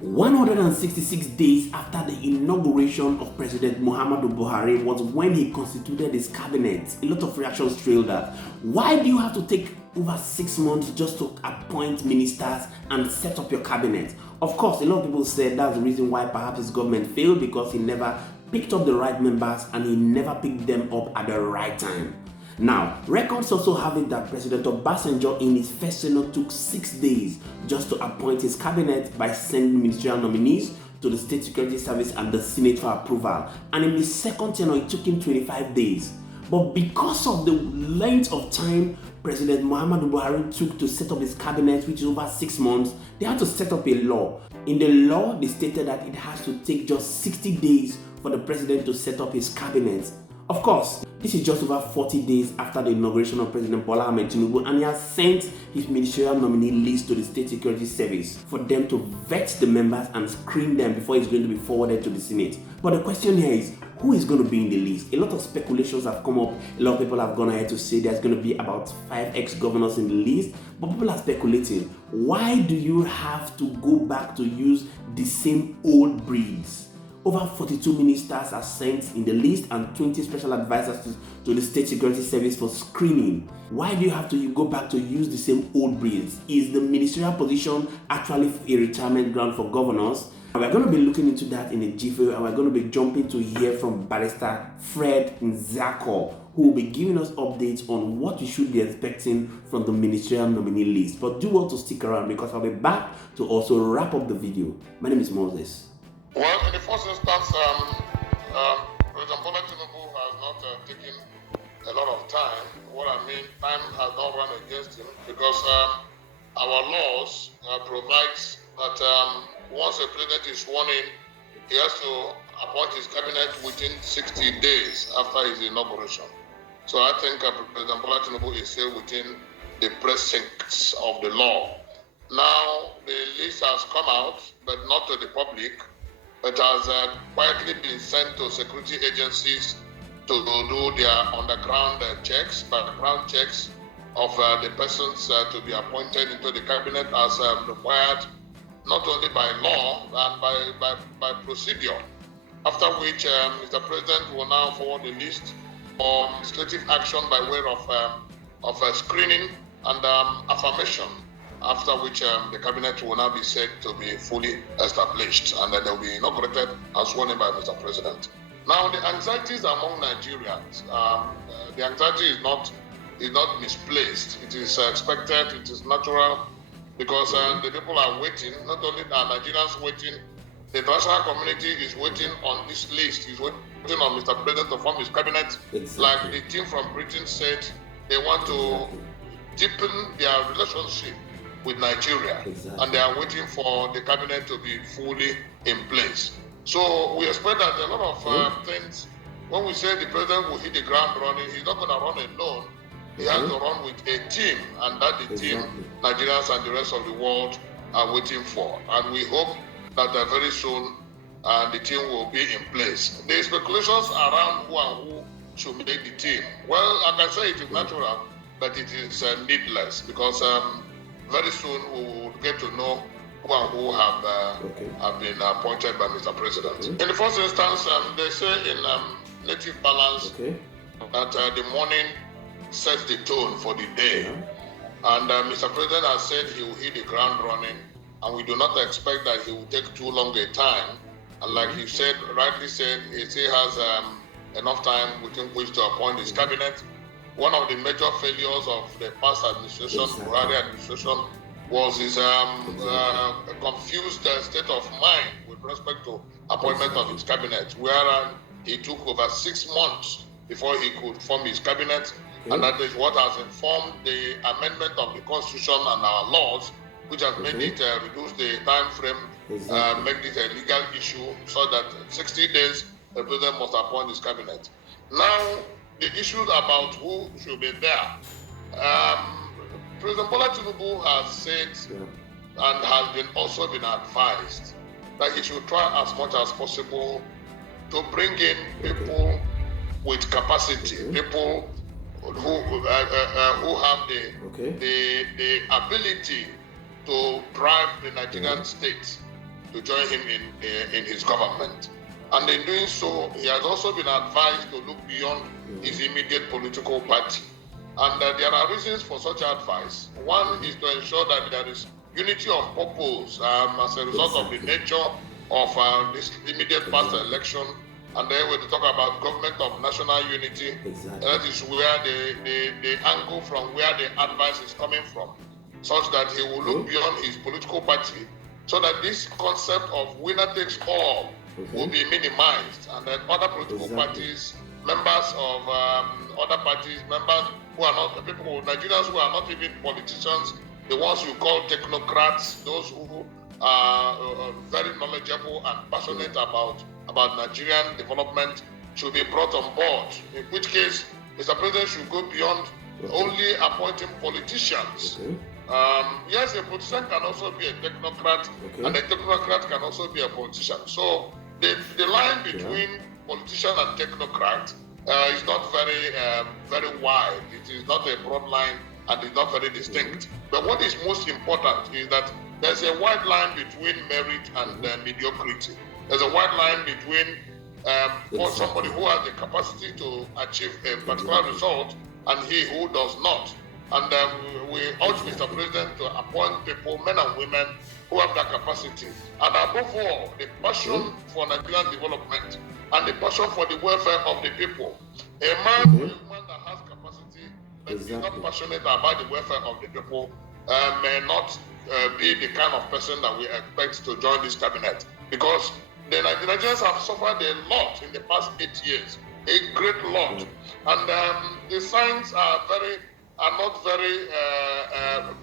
166 days after the inauguration of President Muhammadu Buhari was when he constituted his cabinet. A lot of reactions trailed that. Why do you have to take over 6 months just to appoint ministers and set up your cabinet? Of course, a lot of people said that's the reason why perhaps his government failed, because he never picked up the right members and he never picked them up at the right time. Now, records also have it that President Obasanjo in his first tenure took 6 days just to appoint his cabinet by sending ministerial nominees to the State Security Service and the Senate for approval. And in his second tenure, it took him 25 days. But because of the length of time President Muhammadu Buhari took to set up his cabinet, which is over 6 months, they had to set up a law. In the law, they stated that it has to take just 60 days for the president to set up his cabinet. Of course, this is just over 40 days after the inauguration of President Bola Ahmed Tinubu, and he has sent his ministerial nominee list to the State Security Service for them to vet the members and screen them before it's going to be forwarded to the Senate. But the question here is, who is going to be in the list? A lot of speculations have come up. A lot of people have gone ahead to say there's going to be about 5 ex-governors in the list, but people are speculating. Why do you have to go back to use the same old breeds? Over 42 ministers are sent in the list and 20 special advisors to the State Security Service for screening. Why do you have to go back to use the same old breeds? Is the ministerial position actually a retirement ground for governors? And we're going to be looking into that in a jiffy, and we're going to be jumping to hear from Barrister Fred Nzako, who will be giving us updates on what you should be expecting from the ministerial nominee list. But do well to stick around, because I'll be back to also wrap up the video. My name is Moses. Well, in the first instance, President Bola Tinubu has not taken a lot of time. What I mean, time has not run against him, because our laws provides that once a president is sworn in, he has to appoint his cabinet within 60 days after his inauguration. So I think President Bola Tinubu is still within the precincts of the law. Now, the list has come out, but not to the public. It has quietly been sent to security agencies to do their underground checks, background checks of the persons to be appointed into the cabinet as required, not only by law and by procedure. After which, Mr. President will now forward the list for legislative action by way of screening and affirmation. After which the cabinet will now be said to be fully established, and then they will be inaugurated and sworn in by Mr. President. Now, the anxieties among Nigerians, the anxiety is not misplaced. It is expected, it is natural, because the people are waiting. Not only are Nigerians waiting, the international community is waiting on this list, is waiting on Mr. President to form his cabinet. Exactly. Like the team from Britain said, they want to deepen their relationship with Nigeria, and they are waiting for the cabinet to be fully in place. So we expect that a lot of things, when we say the president will hit the ground running, he's not going to run alone. He has to run with a team, and that the team Nigerians and the rest of the world are waiting for. And we hope that very soon the team will be in place. The speculations around who and who should make the team, well, I can say it is natural, but it is needless, because very soon we will get to know who and who have been appointed by Mr. President. In the first instance, they say in native balance that the morning sets the tone for the day. And Mr. President has said he will hit the ground running, and we do not expect that he will take too long a time. And like he said, rightly said, he still has enough time within which to appoint his cabinet. One of the major failures of the past administration, Buhari administration, was his confused state of mind with respect to appointment of his cabinet, where he took over 6 months before he could form his cabinet, and that is what has informed the amendment of the Constitution and our laws, which has made it reduce the time frame, make it a legal issue, so that 60 days the president must appoint his cabinet. Now, the issues about who should be there. President Bola Tinubu has said and has also been advised that he should try as much as possible to bring in people with capacity, people who have the ability to drive the Nigerian state to join him in his government. And in doing so, he has also been advised to look beyond his immediate political party. And there are reasons for such advice. One is to ensure that there is unity of purpose as a result of the nature of this immediate past election. And then when we talk about government of national unity, that is where the angle from where the advice is coming from, such that he will look beyond his political party, so that this concept of winner takes all will be minimized, and then other political parties, members of other parties, members who are not people, Nigerians who are not even politicians, the ones you call technocrats, those who are very knowledgeable and passionate about Nigerian development, should be brought on board. In which case, Mr. President should go beyond only appointing politicians. Yes, a politician can also be a technocrat, and a technocrat can also be a politician. So the line between politician and technocrat is not very wide. It is not a broad line, and it's not very distinct. But what is most important is that there's a wide line between merit and mediocrity. There's a wide line between for somebody who has the capacity to achieve a particular result and he who does not. And we urge Mr. President to appoint people, men and women, who have that capacity. And above all, the passion for Nigerian development and the passion for the welfare of the people. A man or a woman that has capacity but is not passionate about the welfare of the people may not be the kind of person that we expect to join this cabinet. Because the Nigerians have suffered a lot in the past 8 years, a great lot. And the signs are not very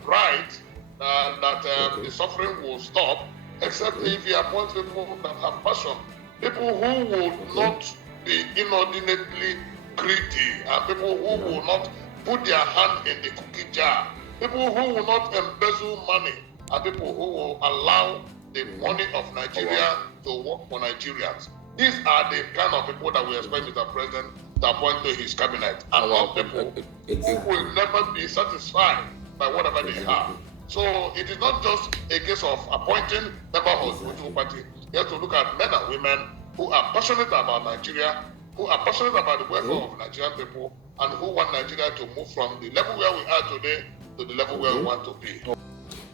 bright that the suffering will stop, except if you appoint people that have passion, people who will not be inordinately greedy, and people who will not put their hand in the cookie jar, people who will not embezzle money, and people who will allow the money of Nigeria to work for Nigerians. These are the kind of people that we expect Mr. President to appoint to his cabinet, and not people who will never be satisfied by whatever they have. So it is not just a case of appointing members of the political party. You have to look at men and women who are passionate about Nigeria, who are passionate about the welfare of Nigerian people, and who want Nigeria to move from the level where we are today to the level where we want to be.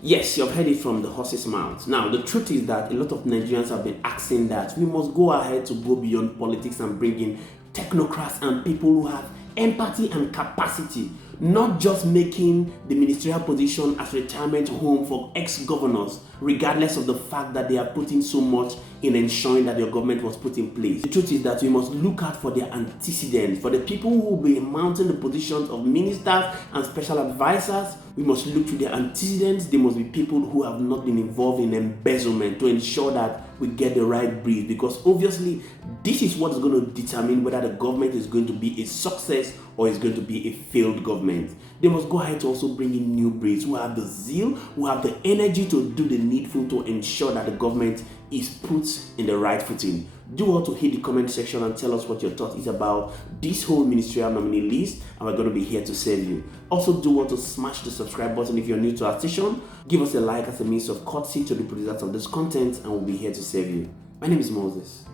Yes, you've heard it from the horse's mouth. Now, the truth is that a lot of Nigerians have been asking that we must go ahead to go beyond politics and bring in technocrats and people who have empathy and capacity, not just making the ministerial position as retirement home for ex-governors, regardless of the fact that they are putting so much in ensuring that their government was put in place. The truth is that we must look out for their antecedents. For the people who will be mounting the positions of ministers and special advisors, we must look to their antecedents. They must be people who have not been involved in embezzlement, to ensure that we get the right breed, because obviously this is what is going to determine whether the government is going to be a success or is going to be a failed government. They must go ahead to also bring in new breeds who have the zeal, who have the energy to do the needful to ensure that the government is put in the right footing. Do want to hit the comment section and tell us what your thought is about this whole ministerial nominee list, and we're going to be here to serve you. Also, do want to smash the subscribe button if you're new to our station. Give us a like as a means of courtesy to the producers of this content, and we'll be here to serve you. My name is Moses.